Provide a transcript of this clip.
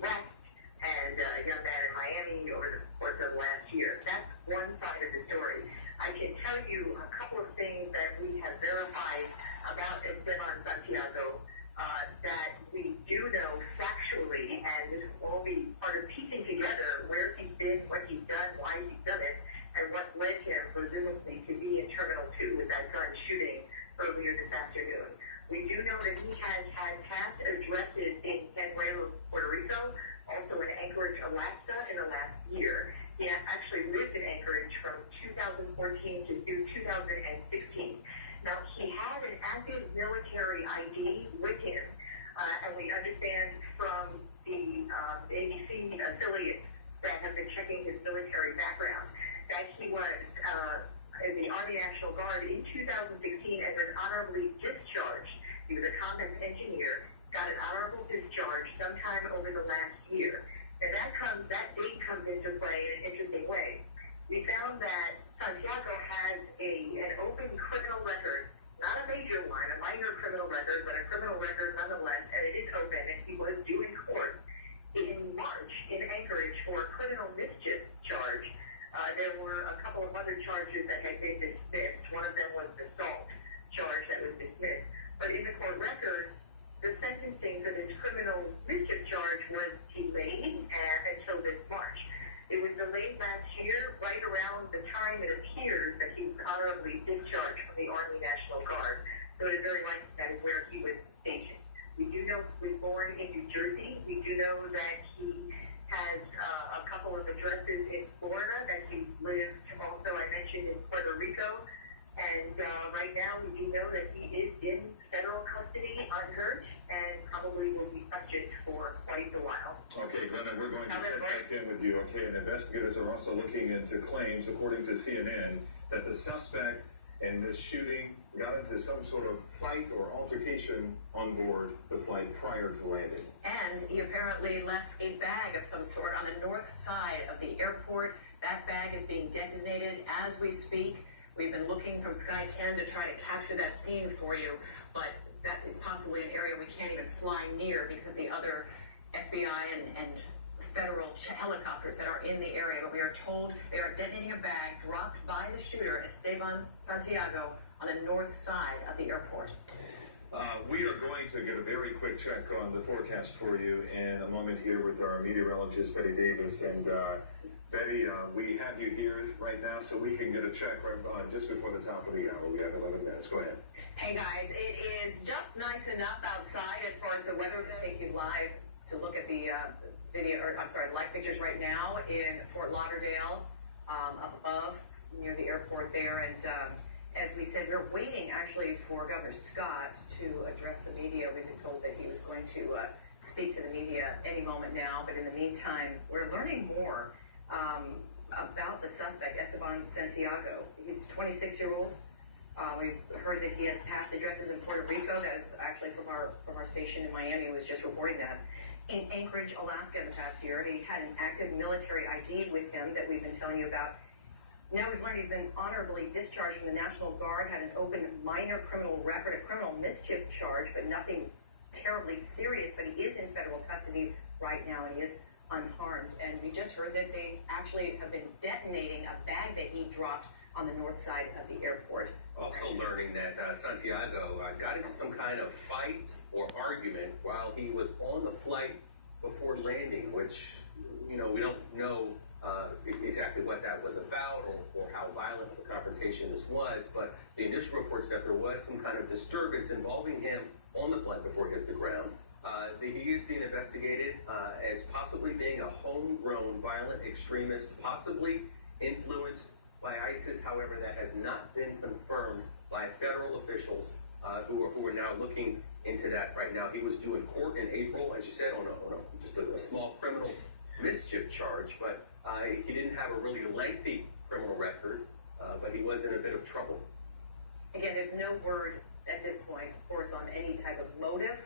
West and a young man in Miami over the course of last year. That's one side of the story. I can tell you a couple of things that we have verified about Esteban Santiago that we do know factually, and this will all be part of piecing together where he's been, what he's done, why he's done it, and what led him, presumably, to be in Terminal 2 with that gun shooting earlier this afternoon. We do know that he has had past addresses in San Diego, Puerto Rico, also in Anchorage, Alaska in the last year. He actually lived in Anchorage from 2014 to 2016. Now, he had an active military ID with him, and we understand from the ABC affiliates that have been checking his military background that he was in the Army National Guard in 2016 and was honorably discharged. He was a combat engineer, got an honorable discharge sometime over the last year. And that date comes into play in an interesting way. We found that Santiago has an open criminal record, not a major one, a minor criminal record, but a criminal record nonetheless, and it is open, and he was due in court in March in Anchorage for a criminal mischief charge. There were a couple of other charges that had been dismissed. One of them was the assault charge that was dismissed. But in the court record, the sentencing for this criminal mischief charge was delayed until this March. It was delayed last year, right around the time it appears that he was honorably discharged from the Army National Guard. So it is very likely that is where he was stationed. We do know he was born in New Jersey. We do know that he has a couple of addresses in Florida, that he lived also, I mentioned, in Puerto Rico. And right now we do know that he is in federal custody unhurt and probably will be subject for quite a while. Okay, Glenna, we're going to check back in with you, okay? And investigators are also looking into claims, according to CNN, that the suspect in this shooting got into some sort of fight or altercation on board the flight prior to landing. And he apparently left a bag of some sort on the north side of the airport. That bag is being detonated as we speak. We've been looking from Sky 10 to try to capture that scene for you, but that is possibly an area we can't even fly near because of the other FBI and federal helicopters that are in the area. But we are told they are detonating a bag dropped by the shooter, Esteban Santiago, on the north side of the airport. We are going to get a very quick check on the forecast for you in a moment here with our meteorologist, Betty Davis. And Betty, we have you here right now so we can get a check right just before the top of the hour. We have 11 minutes. Go ahead. Hey guys, it is just nice enough outside as far as the weather. We're going to take you live to look at the live pictures right now in Fort Lauderdale, up above near the airport there. And as we said, we're waiting actually for Governor Scott to address the media. We've been told that he was going to speak to the media any moment now. But in the meantime, we're learning more about the suspect, Esteban Santiago. He's a 26-year-old. We've heard that he has past addresses in Puerto Rico. That is actually from our station in Miami was just reporting that. In Anchorage, Alaska in the past year, he had an active military ID with him that we've been telling you about. Now we've learned he's been honorably discharged from the National Guard, had an open minor criminal record, a criminal mischief charge, but nothing terribly serious. But he is in federal custody right now, and he is unharmed. And we just heard that they actually have been detonating a bag that he dropped on the north side of the airport. Also learning that Santiago got into some kind of fight or argument while he was on the flight before landing, which, we don't know exactly what that was about or how violent the confrontation this was, but the initial reports that there was some kind of disturbance involving him on the flight before he hit the ground. He is being investigated as possibly being a homegrown violent extremist, possibly influenced by ISIS. However, that has not been confirmed by federal officials who are now looking into that right now. He was due in court in April, as you said, on just a small criminal mischief charge, but he didn't have a really lengthy criminal record, but he was in a bit of trouble. Again, there's no word at this point, of course, on any type of motive